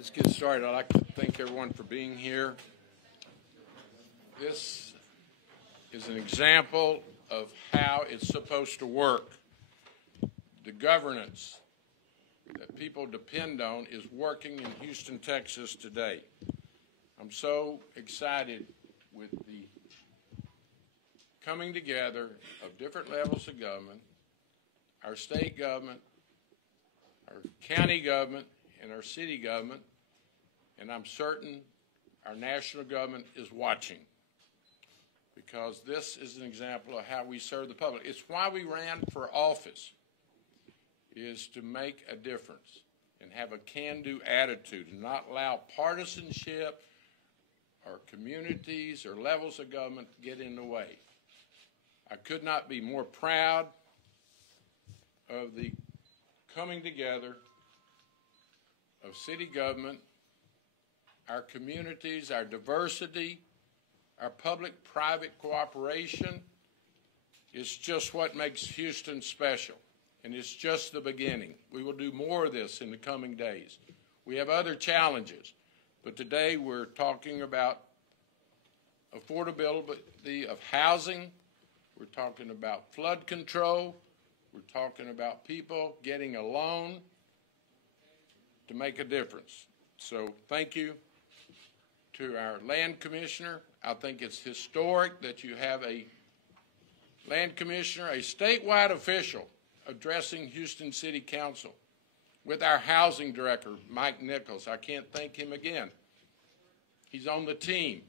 Let's get started. I'd like to thank everyone for being here. This is an example of how it's supposed to work. The governance that people depend on is working in Houston, Texas today. I'm so excited with the coming together of different levels of government, our state government, our county government, and our city government, and I'm certain our national government is watching, because this is an example of how we serve the public. It's why we ran for office, is to make a difference and have a can-do attitude and not allow partisanship or communities or levels of government to get in the way. I could not be more proud of the coming together of city government, our communities, our diversity, our public-private cooperation. Is just what makes Houston special, and it's just the beginning. We will do more of this in the coming days. We have other challenges, but today we're talking about affordability of housing. We're talking about flood control. We're talking about people getting a loan to make a difference. So thank you to our land commissioner. I think it's historic that you have a land commissioner, a statewide official, addressing Houston City Council with our housing director, Mike Nichols. I can't thank him again. He's on the team.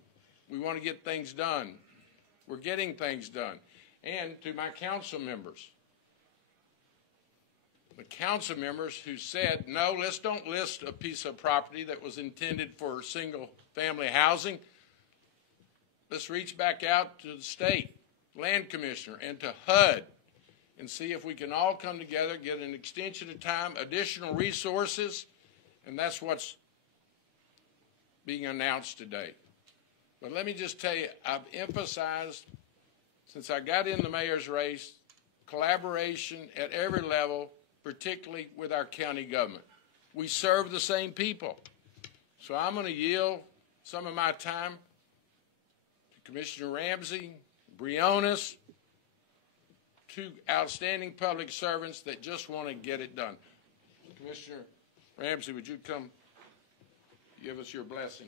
We want to get things done. We're getting things done. And to my council members, the council members who said, no, let's don't list a piece of property that was intended for single-family housing. Let's reach back out to the state land commissioner and to HUD and see if we can all come together, get an extension of time, additional resources, and that's what's being announced today. But let me just tell you, I've emphasized, since I got in the mayor's race, collaboration at every level, particularly with our county government. We serve the same people. So I'm going to yield some of my time to Commissioner Ramsey, Briones, two outstanding public servants that just want to get it done. Commissioner Ramsey, would you come give us your blessing?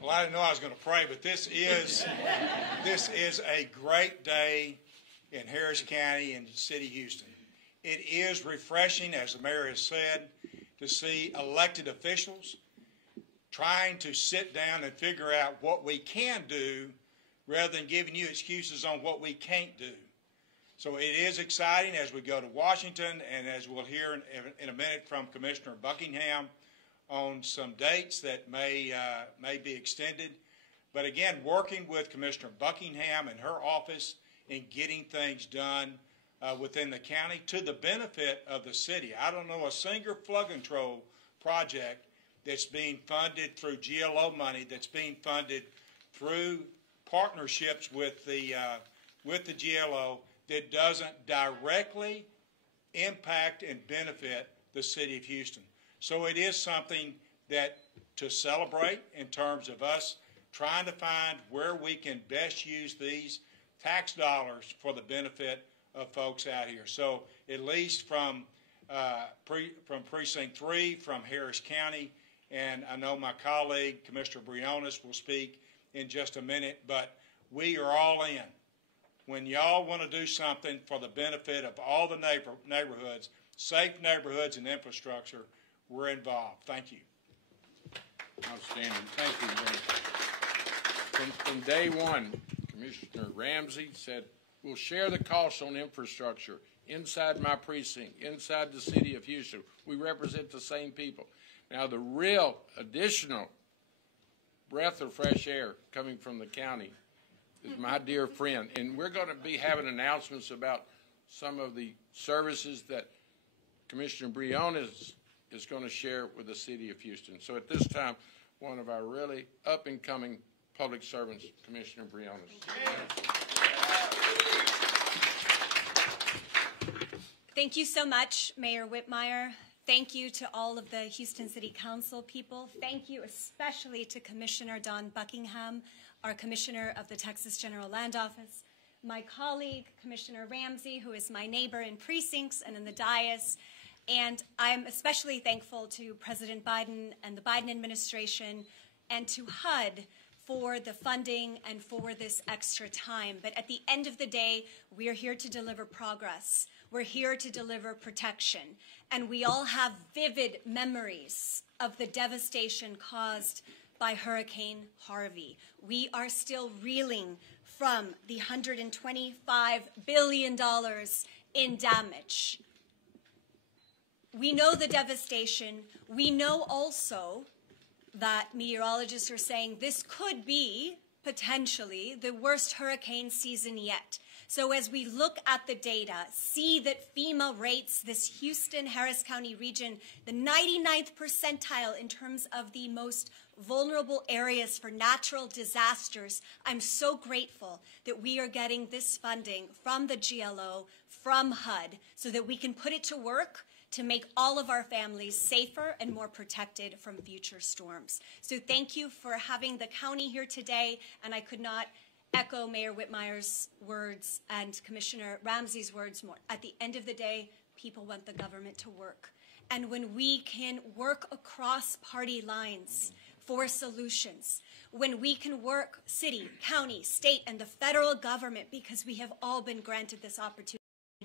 Well, I didn't know I was going to pray, but this is a great day in Harris County and the city of Houston. It is refreshing, as the mayor has said, to see elected officials trying to sit down and figure out what we can do rather than giving you excuses on what we can't do. So it is exciting as we go to Washington, and as we'll hear in a minute from Commissioner Buckingham on some dates that may be extended. But again, working with Commissioner Buckingham and her office in getting things done within the county to the benefit of the city. I don't know a single flood control project that's being funded through GLO money, that's being funded through partnerships with the GLO, that doesn't directly impact and benefit the city of Houston. So it is something that to celebrate in terms of us trying to find where we can best use these tax dollars for the benefit of folks out here. So at least from Precinct 3, from Harris County, and I know my colleague, Commissioner Briones, will speak in just a minute, but we are all in. When y'all want to do something for the benefit of all the neighborhoods, safe neighborhoods and infrastructure, we're involved. Thank you. Outstanding. Thank you. From day one, Commissioner Ramsey said, we'll share the costs on infrastructure inside my precinct, inside the city of Houston. We represent the same people. Now, the real additional breath of fresh air coming from the county is my dear friend. And we're going to be having announcements about some of the services that Commissioner Briones is going to share with the city of Houston. So at this time, one of our really up-and-coming public servants, Commissioner Briones. Thank you so much, Mayor Whitmire. Thank you to all of the Houston City Council people. Thank you especially to Commissioner Don Buckingham, our Commissioner of the Texas General Land Office, my colleague, Commissioner Ramsey, who is my neighbor in precincts and in the dais. And I'm especially thankful to President Biden and the Biden administration and to HUD for the funding and for this extra time. But at the end of the day, we are here to deliver progress. We're here to deliver protection. And we all have vivid memories of the devastation caused by Hurricane Harvey. We are still reeling from the $125 billion in damage. We know the devastation. We know also that meteorologists are saying this could be potentially the worst hurricane season yet. So as we look at the data, see that FEMA rates this Houston-Harris County region the 99th percentile in terms of the most vulnerable areas for natural disasters. I'm so grateful that we are getting this funding from the GLO, from HUD, so that we can put it to work to make all of our families safer and more protected from future storms. So thank you for having the county here today, and I could not echo Mayor Whitmire's words and Commissioner Ramsey's words more. At the end of the day, people want the government to work. And when we can work across party lines for solutions, when we can work city, county, state, and the federal government, because we have all been granted this opportunity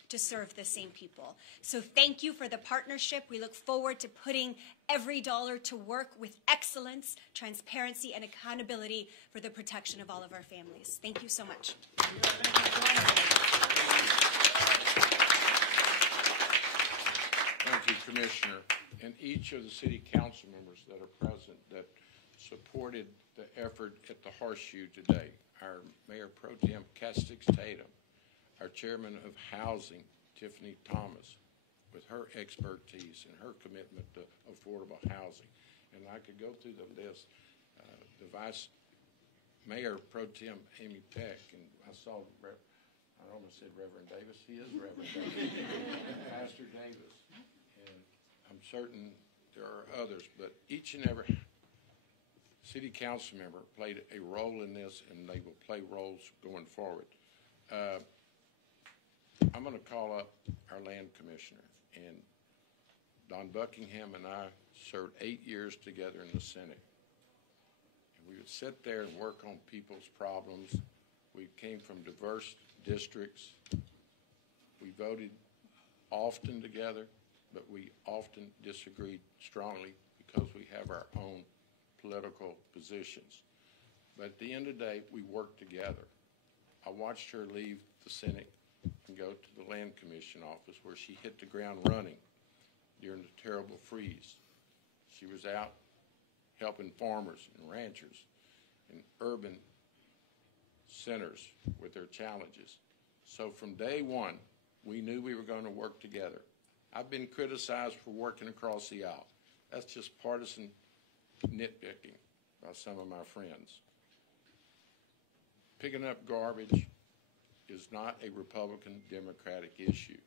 to serve the same people. So thank you for the partnership. We look forward to putting every dollar to work with excellence, transparency, and accountability for the protection of all of our families. Thank you so much. Thank you, Commissioner. And each of the city council members that are present that supported the effort at the Horseshoe today. Our Mayor Pro Tem Castix Tatum, our Chairman of Housing, Tiffany Thomas, with her expertise and her commitment to affordable housing. And I could go through the list. The Vice Mayor Pro Tem Amy Peck, and I saw, I almost said Reverend Davis. He is Reverend Davis. Pastor Davis. And I'm certain there are others, but each and every city council member played a role in this, and they will play roles going forward. I'm going to call up our land commissioner, and Don Buckingham and I served 8 years together in the Senate. And we would sit there and work on people's problems. We came from diverse districts. We voted often together, but we often disagreed strongly because we have our own political positions. But at the end of the day, we worked together. I watched her leave the Senate and go to the Land Commission office, where she hit the ground running during the terrible freeze. She was out helping farmers and ranchers and urban centers with their challenges. So from day one, we knew we were going to work together. I've been criticized for working across the aisle. That's just partisan nitpicking by some of my friends. Picking up garbage is not a Republican Democratic issue.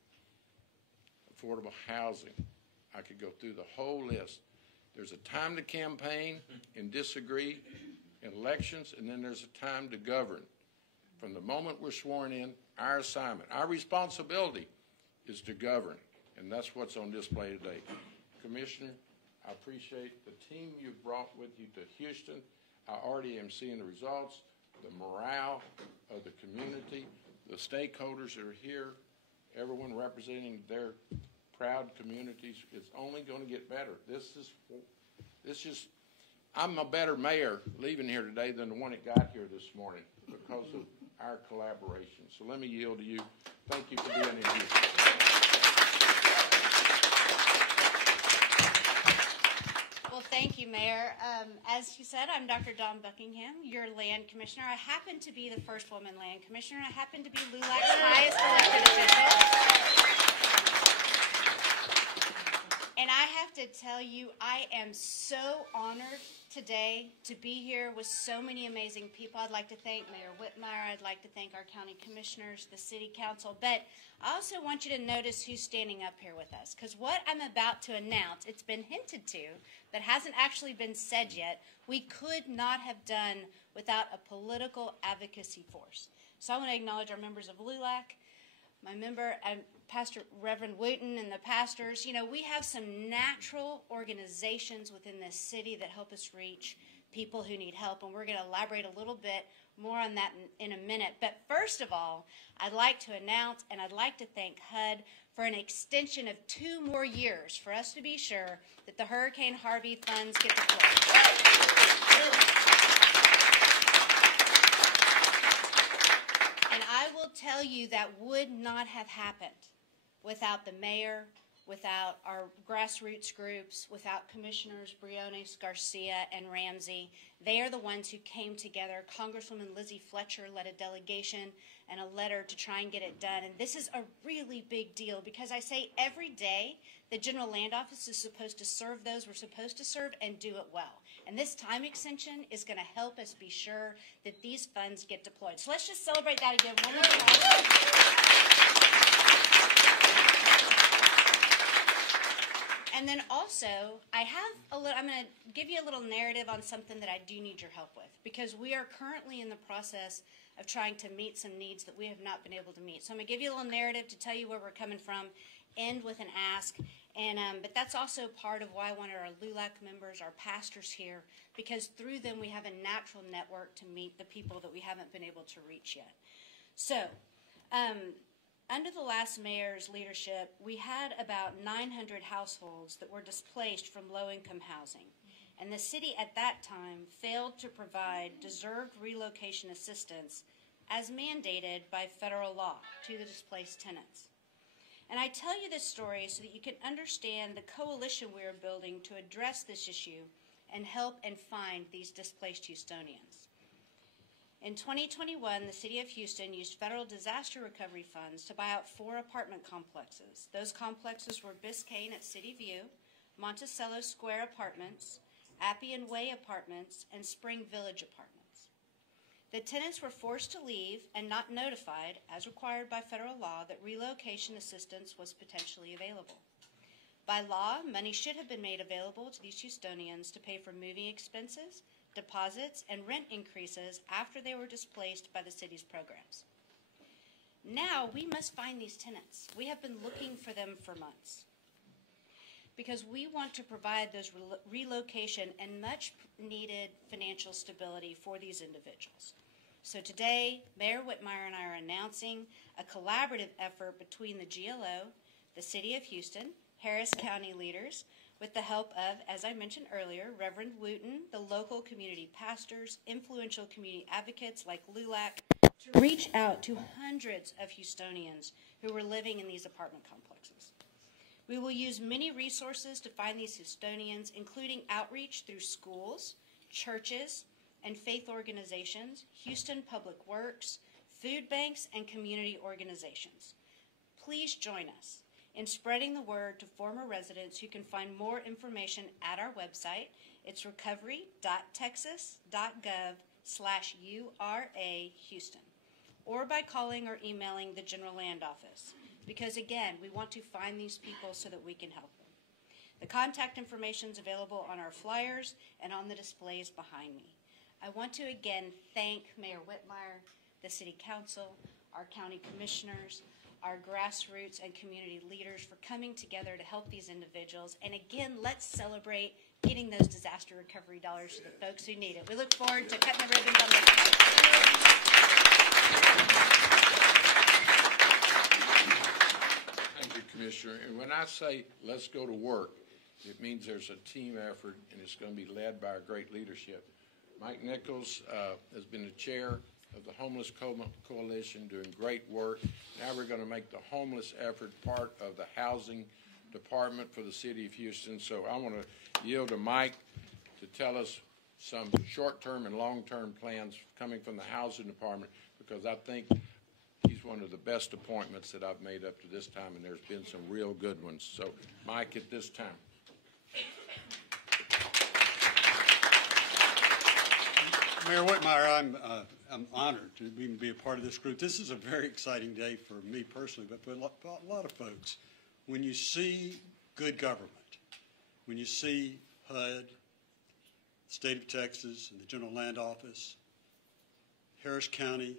Affordable housing, I could go through the whole list. There's a time to campaign and disagree in elections, and then there's a time to govern. From the moment we're sworn in, our assignment, our responsibility is to govern, and that's what's on display today. Commissioner, I appreciate the team you've brought with you to Houston. I already am seeing the results, the morale of the community, the stakeholders that are here, everyone representing their proud communities. It's only going to get better. I'm a better mayor leaving here today than the one that got here this morning because of our collaboration. So let me yield to you. Thank you for being here. Well, thank you, Mayor. As you said, I'm Dr. Dawn Buckingham, your land commissioner. I happen to be the first woman land commissioner. I happen to be LULAC's highest elected official. And I have to tell you, I am so honored today to be here with so many amazing people. I'd like to thank Mayor Whitmire. I'd like to thank our county commissioners, the city council. But I also want you to notice who's standing up here with us. Because what I'm about to announce, it's been hinted to, but hasn't actually been said yet, we could not have done without a political advocacy force. So I want to acknowledge our members of LULAC, my member, Pastor Reverend Wooten, and the pastors. You know, we have some natural organizations within this city that help us reach people who need help, and we're going to elaborate a little bit more on that in a minute. But first of all, I'd like to announce, and I'd like to thank HUD for an extension of 2 more years for us to be sure that the Hurricane Harvey funds get deployed. And I will tell you that would not have happened without the mayor, without our grassroots groups, without Commissioners Briones, Garcia, and Ramsey. They are the ones who came together. Congresswoman Lizzie Fletcher led a delegation and a letter to try and get it done. And this is a really big deal because I say every day the General Land Office is supposed to serve those we're supposed to serve and do it well. And this time extension is going to help us be sure that these funds get deployed. So let's just celebrate that again one more time. And then also, I'm going to give you a little narrative on something that I do need your help with, because we are currently in the process of trying to meet some needs that we have not been able to meet. So I'm going to give you a little narrative to tell you where we're coming from, end with an ask, and but that's also part of why I wanted our LULAC members, our pastors here, because through them we have a natural network to meet the people that we haven't been able to reach yet. So, under the last mayor's leadership, we had about 900 households that were displaced from low-income housing. And the city at that time failed to provide deserved relocation assistance as mandated by federal law to the displaced tenants. And I tell you this story so that you can understand the coalition we are building to address this issue and help and find these displaced Houstonians. In 2021, the City of Houston used federal disaster recovery funds to buy out 4 apartment complexes. Those complexes were Biscayne at City View, Monticello Square Apartments, Appian Way Apartments, and Spring Village Apartments. The tenants were forced to leave and not notified, as required by federal law, that relocation assistance was potentially available. By law, money should have been made available to these Houstonians to pay for moving expenses, deposits, and rent increases after they were displaced by the city's programs. Now we must find these tenants. We have been looking for them for months because we want to provide those relocation and much needed financial stability for these individuals. So today, Mayor Whitmire and I are announcing a collaborative effort between the GLO, the City of Houston, Harris County leaders, with the help of, as I mentioned earlier, Reverend Wooten, the local community pastors, influential community advocates like LULAC, to reach out to hundreds of Houstonians who were living in these apartment complexes. We will use many resources to find these Houstonians, including outreach through schools, churches, and faith organizations, Houston Public Works, food banks, and community organizations. Please join us in spreading the word to former residents who can find more information at our website. It's recovery.texas.gov/URA Houston, or by calling or emailing the General Land Office, because again, we want to find these people so that we can help them. The contact information is available on our flyers and on the displays behind me. I want to again thank Mayor Whitmire, the City Council, our county commissioners, our grassroots and community leaders for coming together to help these individuals. And again, let's celebrate getting those disaster recovery dollars to the folks who need it. We look forward to cutting the ribbons on this. Thank you, Commissioner. And when I say let's go to work, it means there's a team effort, and it's going to be led by our great leadership. Mike Nichols has been the chair of the Homeless Coalition, doing great work. Now we're going to make the homeless effort part of the housing department for the City of Houston. So I want to yield to Mike to tell us some short-term and long-term plans coming from the housing department, because I think he's one of the best appointments that I've made up to this time, and there's been some real good ones. So, Mike, at this time. Mayor Whitmire, I'm honored to even be a part of this group. This is a very exciting day for me personally, but for a lot of folks. When you see good government, when you see HUD, State of Texas, and the General Land Office, Harris County,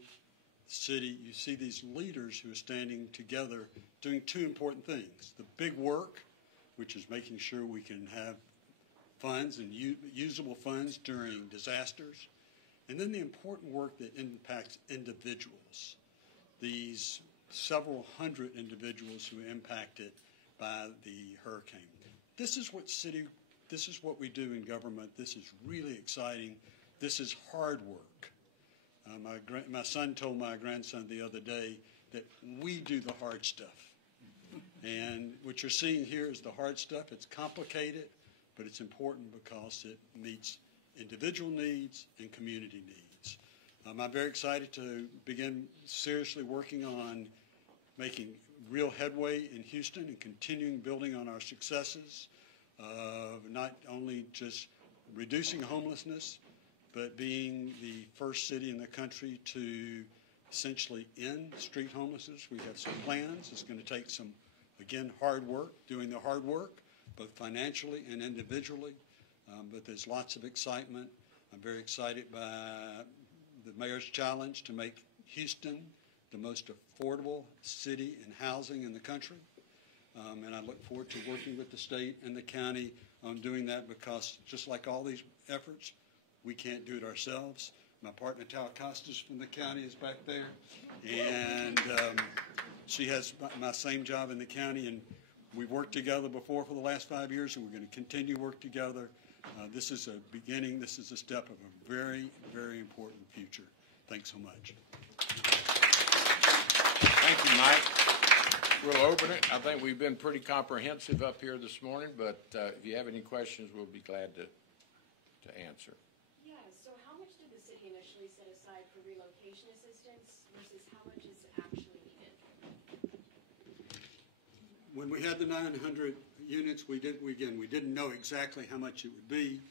city, you see these leaders who are standing together doing two important things. The big work, which is making sure we can have funds and usable funds during disasters, and then the important work that impacts individuals, these several hundred individuals who are impacted by the hurricane. This is what we do in government. This is really exciting. This is hard work. My son told my grandson the other day that we do the hard stuff. And what you're seeing here is the hard stuff. It's complicated, but it's important because it meets individual needs and community needs. I'm very excited to begin seriously working on making real headway in Houston and continuing building on our successes of not only just reducing homelessness, but being the first city in the country to essentially end street homelessness. We have some plans. It's going to take some, again, hard work, doing the hard work, both financially and individually, but there's lots of excitement. I'm very excited by the mayor's challenge to make Houston the most affordable city in housing in the country. And I look forward to working with the state and the county on doing that, because just like all these efforts, we can't do it ourselves. My partner, Tal Costas from the county, is back there. And she has my same job in the county, and we've worked together before for the last 5 years, and we're going to continue to work together. This is a beginning. This is a step of a very, very important future. Thanks so much. Thank you, Mike. We'll open it. I think we've been pretty comprehensive up here this morning, but if you have any questions, we'll be glad to answer. Yeah, so how much did the city initially set aside for relocation assistance versus how much is actually needed? When we had the 900 units, we didn't know exactly how much it would be.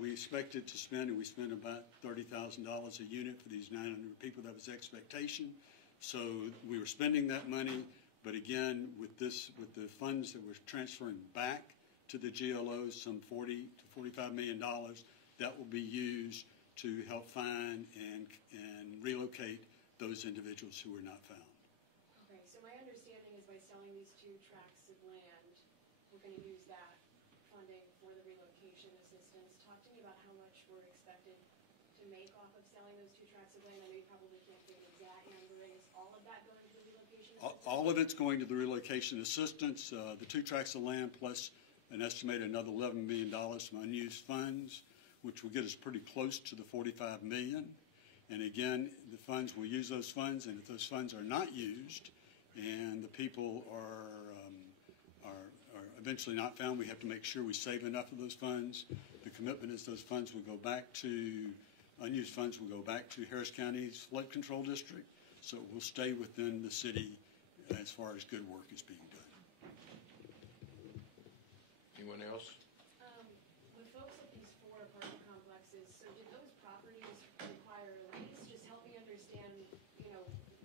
We expected to spend, and we spent about $30,000 a unit for these 900 people. That was the expectation. So we were spending that money, but again, with the funds that we're transferring back to the GLOs, some $40 to $45 million, that will be used to help find and relocate those individuals who were not found. Okay, so my understanding is by selling these 2 tracts of land, we're going to use that funding for the relocation assistance. Talk to me about how much we're expected to make off of selling those 2 tracts of land. I know you probably can't give an exact number. Is all of that going to the relocation assistance? All of it's going to the relocation assistance. The 2 tracts of land plus an estimated another $11 million from unused funds, which will get us pretty close to the $45 million. And again, the funds, we'll use those funds, and if those funds are not used and the people are eventually not found, we have to make sure we save enough of those funds. The commitment is those funds will go back to, unused funds will go back to Harris County's flood control district, so it will stay within the city as far as good work is being done. Anyone else? With folks at these 4 apartment complexes, so did those properties require a lease? Just help me understand,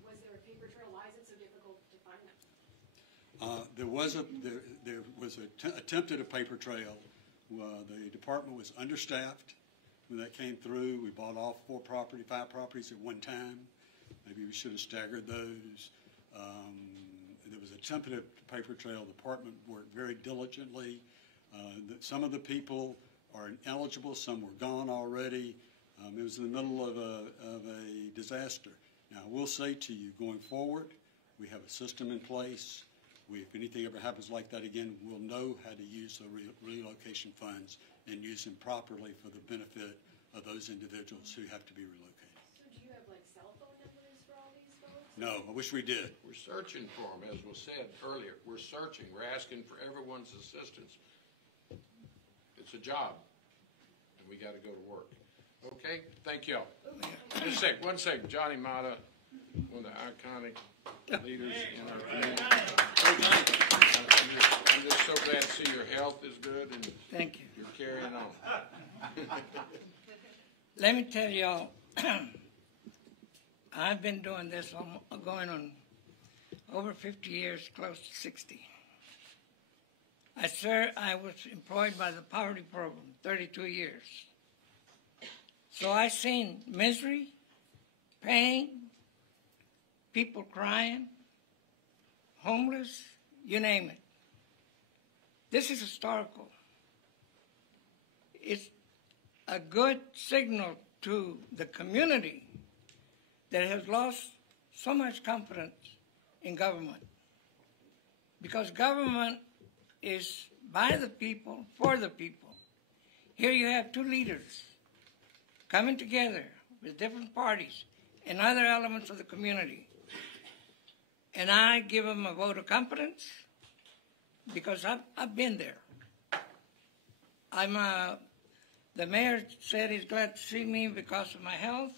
was there a paper trail? Why is it so difficult to find them? There was an attempt at a paper trail. The department was understaffed when that came through. We bought off 5 properties at one time. Maybe we should have staggered those. There was an attempt at a paper trail. The department worked very diligently. Some of the people are ineligible. Some were gone already. It was in the middle of a disaster. Now, I will say to you, going forward, we have a system in place. If anything ever happens like that again, we'll know how to use the relocation funds and use them properly for the benefit of those individuals who have to be relocated. So do you have cell phone numbers for all these folks? No, I wish we did. We're searching for them, as was said earlier. We're searching. We're asking for everyone's assistance. It's a job, and we got to go to work. Okay, thank y'all. Just a sec, 1 second. Johnny Mata, one of the iconic leaders in our community. I'm just so glad to see your health is good and Thank you. you're carrying on. let me tell y'all, I've been doing this going on over 50 years, close to 60. I was employed by the poverty program 32 years. So I seen misery, pain, people crying, homeless, you name it. This is historical. It's a good signal to the community that has lost so much confidence in government. Because government is by the people, for the people. Here you have two leaders coming together with different parties and other elements of the community. And I give them a vote of confidence because I've been there. The mayor said he's glad to see me because of my health.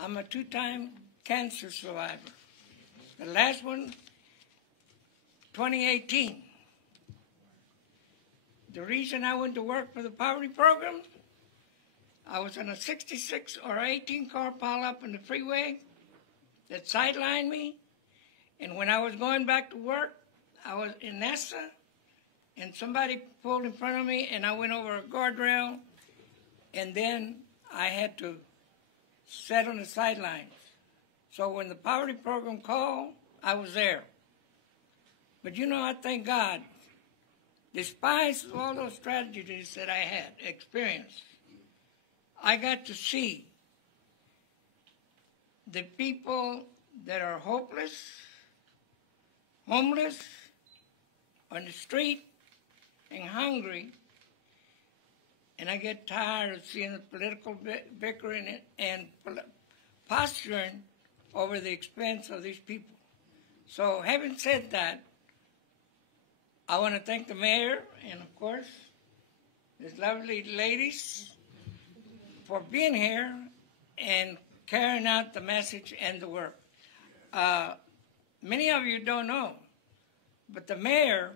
I'm a 2-time cancer survivor. The last one, 2018. The reason I went to work for the poverty program, I was in a 66 or 18 car pileup in the freeway that sidelined me. And when I was going back to work, I was in NASA, and somebody pulled in front of me, and I went over a guardrail, and then I had to sit on the sidelines. So when the poverty program called, I was there. But you know, I thank God, despite all those tragedies that I had experienced, I got to see the people that are hopeless, homeless, on the street, and hungry. And I get tired of seeing the political bickering and posturing over the expense of these people. So having said that, I want to thank the mayor and, of course, these lovely ladies for being here and carrying out the message and the work. Many of you don't know, but the mayor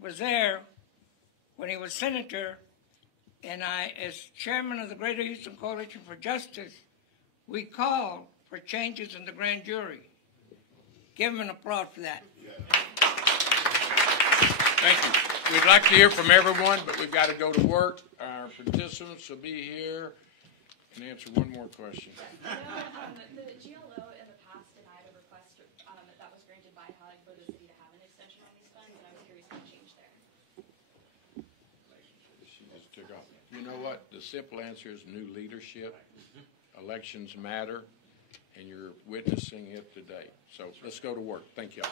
was there when he was senator, and I, as chairman of the Greater Houston Coalition for Justice, we called for changes in the grand jury. Give him an applause for that. Thank you. We'd like to hear from everyone, but we've got to go to work. Our participants will be here and answer one more question. The GLO in the past denied a request that was granted by HUD for the city to have an extension on these funds, and I was curious what changed there. She just took off. You know what? The simple answer is new leadership. Elections matter, and you're witnessing it today. So let's go to work. Thank you all.